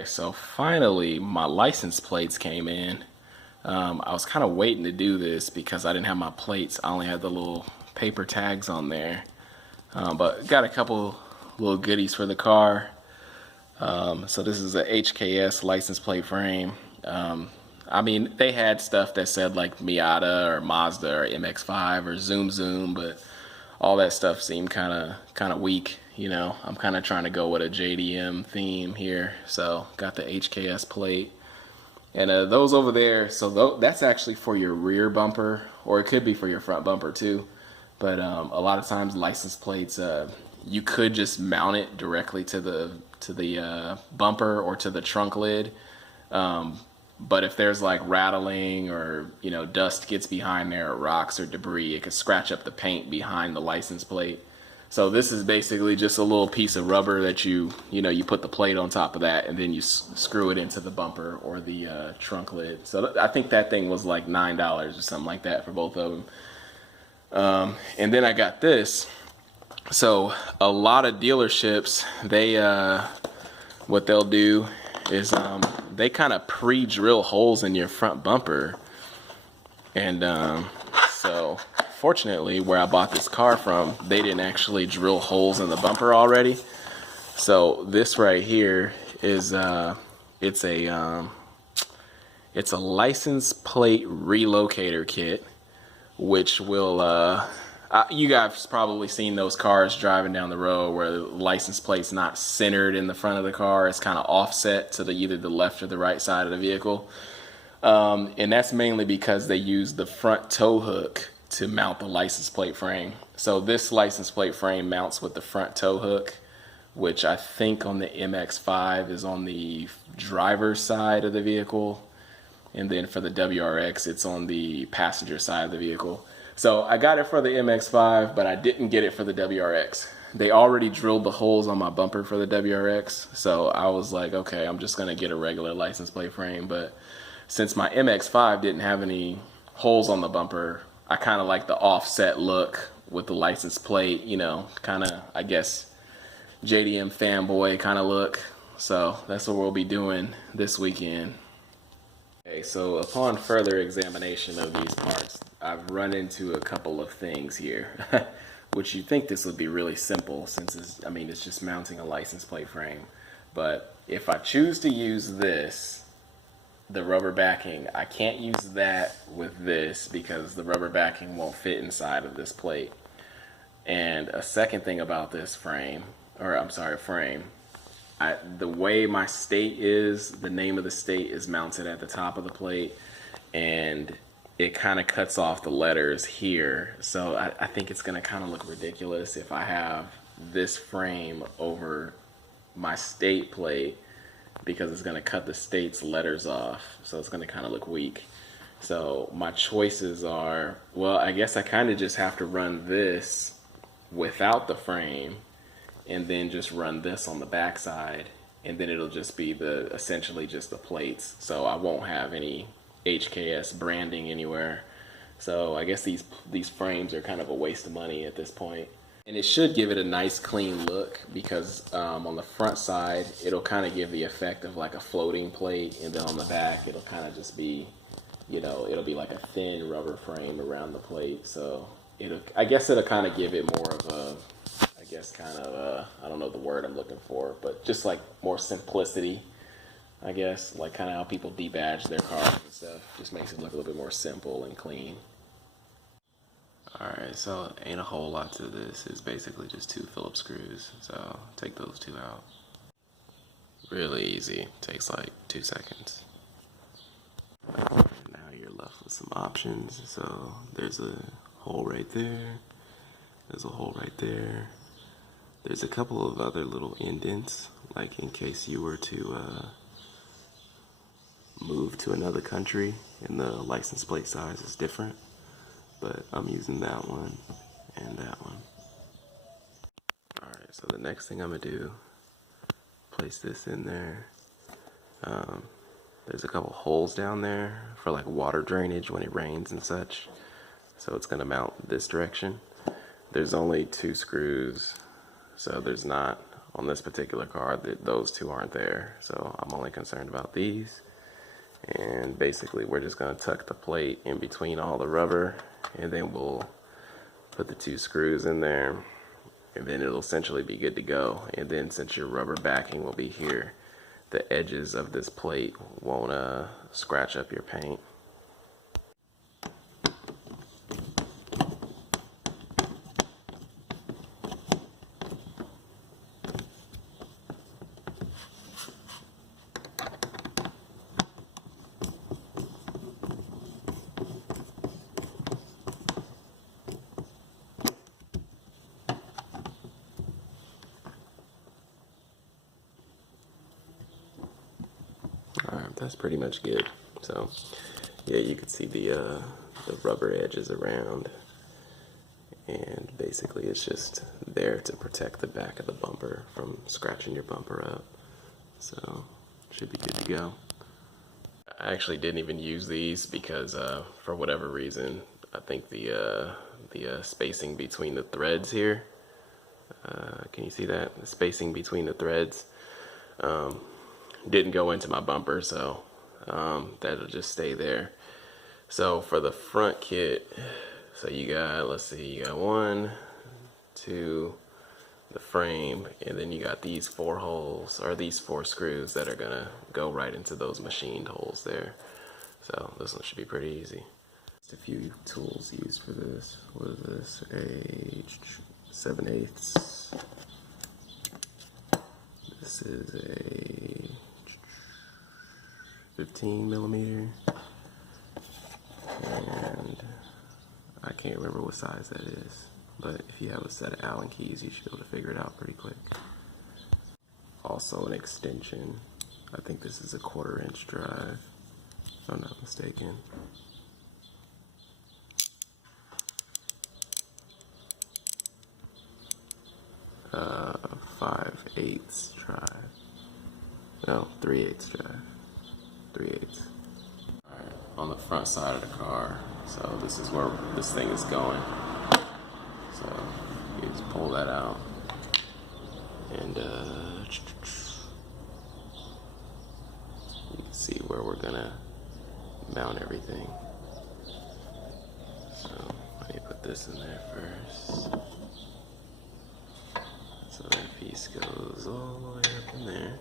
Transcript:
Okay, so finally my license plates came in. I was kind of waiting to do this because I didn't have my plates. I only had the little paper tags on there. But got a couple little goodies for the car. So this is a HKS license plate frame. I mean, they had stuff that said like Miata or Mazda or MX-5 or Zoom Zoom, but all that stuff seemed kind of weak. You know, I'm kind of trying to go with a JDM theme here. So got the HKS plate. And those over there, so that's actually for your rear bumper, or it could be for your front bumper too. But a lot of times license plates, you could just mount it directly to the bumper or to the trunk lid. But if there's like rattling or dust gets behind there, or rocks or debris, it could scratch up the paint behind the license plate. So this is basically just a little piece of rubber that you put the plate on top of that, and then you screw it into the bumper or the trunk lid. So I think that thing was like $9 or something like that for both of them. And then I got this. So a lot of dealerships, they what they'll do is they kind of pre-drill holes in your front bumper, and so fortunately where I bought this car from, they didn't actually drill holes in the bumper already. So this right here is it's a license plate relocator kit, which will you guys probably seen those cars driving down the road where the license plate's not centered in the front of the car. It's kind of offset to either the left or the right side of the vehicle. And that's mainly because they use the front tow hook to mount the license plate frame. So this license plate frame mounts with the front tow hook, which I think on the MX-5 is on the driver's side of the vehicle. And then for the WRX, it's on the passenger side of the vehicle. So I got it for the MX-5, but I didn't get it for the WRX. They already drilled the holes on my bumper for the WRX. So I was like, okay, I'm just gonna get a regular license plate frame. But since my MX-5 didn't have any holes on the bumper, I kind of like the offset look with the license plate, kind of, I guess, JDM fanboy kind of look. So that's what we'll be doing this weekend. Okay, so upon further examination of these parts, I've run into a couple of things here, which you'd think this would be really simple since it's just mounting a license plate frame. But if I choose to use this, the rubber backing, I can't use that with this because the rubber backing won't fit inside of this plate. And a second thing about this frame, the way my state is, the name of the state is mounted at the top of the plate, and it kind of cuts off the letters here. So I think it's gonna kind of look ridiculous if I have this frame over my state plate, because it's going to cut the state's letters off, so it's going to kind of look weak. So my choices are, well, I guess I kind of just have to run this without the frame, and then just run this on the back side, and then it'll just be essentially just the plates, so I won't have any HKS branding anywhere. So I guess these frames are kind of a waste of money at this point. And it should give it a nice clean look, because on the front side it'll kind of give the effect of like a floating plate, and then on the back it'll kind of just be, it'll be like a thin rubber frame around the plate. So I guess it'll kind of give it more of a, I don't know the word I'm looking for, but just like more simplicity, I guess, like kind of how people debadge their cars and stuff. Just makes it look a little bit more simple and clean. Alright, so ain't a whole lot to this. It's basically just 2 Phillips screws. So take those 2 out. Really easy. Takes like 2 seconds. Now you're left with some options. So there's a hole right there. There's a hole right there. There's a couple of other little indents, like in case you were to move to another country and the license plate size is different. But I'm using that one and that one. Alright, so the next thing I'm going to do, place this in there. There's a couple holes down there for like water drainage when it rains and such. So it's going to mount this direction. There's only 2 screws, so there's not on this particular car, those two aren't there. So I'm only concerned about these. And basically we're just gonna tuck the plate in between all the rubber, and then we'll put the 2 screws in there, and then it'll essentially be good to go. And then since your rubber backing will be here, the edges of this plate won't scratch up your paint. Alright, that's pretty much good. So, yeah, you can see the rubber edges around, and basically it's just there to protect the back of the bumper from scratching your bumper up. So, should be good to go. I actually didn't even use these because for whatever reason, I think the spacing between the threads here, can you see that? The spacing between the threads didn't go into my bumper, so that'll just stay there. So for the front kit, so you got, let's see, you got 1, 2, the frame, and then you got these 4 holes, or these 4 screws that are gonna go right into those machined holes there. So this one should be pretty easy. Just a few tools used for this. What is this? A 7/8. This is a 15 millimeter, and I can't remember what size that is, but if you have a set of Allen keys, you should be able to figure it out pretty quick. Also an extension. I think this is a 1/4 inch drive, if I'm not mistaken. Uh, 5/8 drive. No, 3/8 drive. 3/8. Alright, on the front side of the car, so this is where this thing is going. So you just pull that out, and you can see where we're gonna mount everything. So let me put this in there first. So that piece goes all the way up in there.